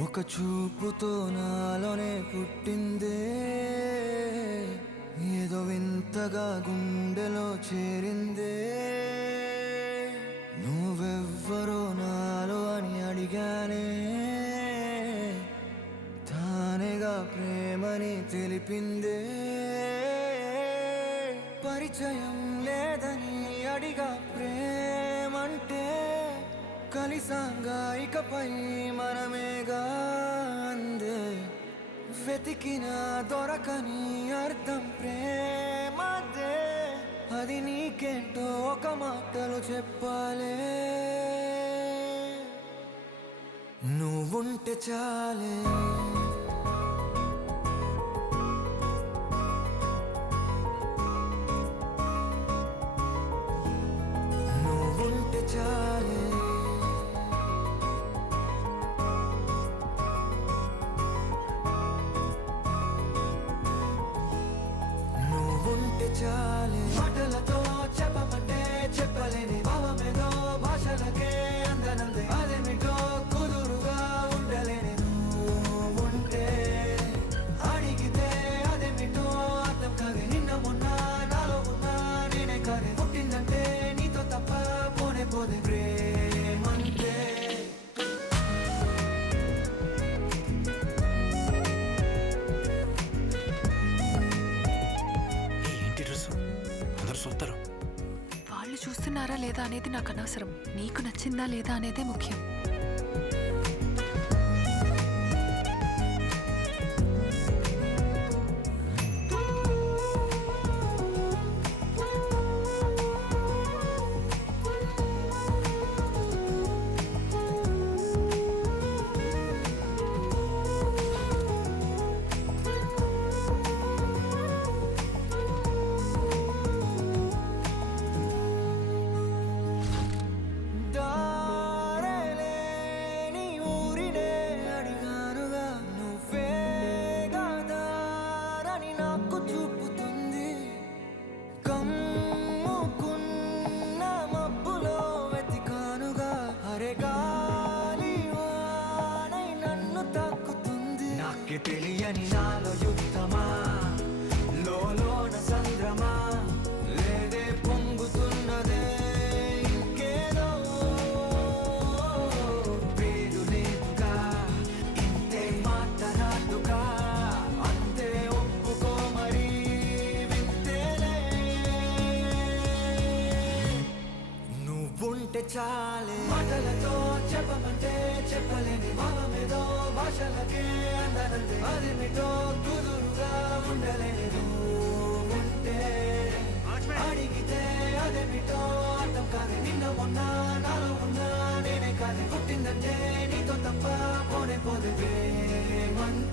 ఒక చూపుతో నాలోనే పుట్టిందే, ఏదో వింతగా గుండెలో చేరిందే. నువ్వెవ్వరో నాలో అని అడిగానే, తానేగా ప్రేమని తెలిపిందే. పరిచయం లేదని అడిగా ప్రేమంటే, కలిసాంగా ఇకపై మనమేగా అందే. వెతికిన దొరకని అర్థం ప్రేమదే, అది నీకేంటో ఒక మాటలో చెప్పాలే. నువ్వుంటే చాలే, నువ్వుంటే చాలే, నువ్వుంటే చాలే. మాటలతో చెప్పమంటే చెప్పలేని భావమేదో, భాషలకే అందనందే అదేమిటో కుదురుగా ఉండలేని. నువ్వుంటే అడిగితే అదేమిటో అర్థం కాదే. నిన్న మొన్న నాలో ఉన్నా నేనే కాదే. పుట్టిందంటే నీతో తప్ప పోనే పోదే ప్రేమంతే. ఏంటి డ్రెస్ అందరు చూస్తారు? వాళ్ళు చూస్తున్నారా లేదా అనేది నాకు అనవసరం. నీకు నచ్చిందా లేదా అనేదే ముఖ్యం. దారేలేని ఊరినే అడిగానుగా, నువ్వేగా దారని నాకు చూపుతుంది. కమ్ముకున్న మబ్బులో వెతికానుగా, అరే గాలి వానై నన్ను తాకుతుంది. నాకే తెలియని నాలో యుద్ధమా, లోన సంద్రమా, లేదే పొంగుతున్నదే ఇంకేదో. పేరు లేదుగా, ఇంతే మాట్లాడుగా, అంతే ఒప్పుకో మరి వింతేలే. నువ్వుంటే చాలే, మాటలతో చెప్పమంటే చెప్పలేని భావమేదో, భాషలకే అందనంతే అదేమిటో కుదురుగా ఉండలేని. నువ్వుంటే అడిగితే అదేమిటో అర్థం కాదే. నిన్న మొన్న నాలో ఉన్నా నేనే కాదే. పుట్టిందంటే నీతో తప్ప పోనే పోదే ప్రేమంతే.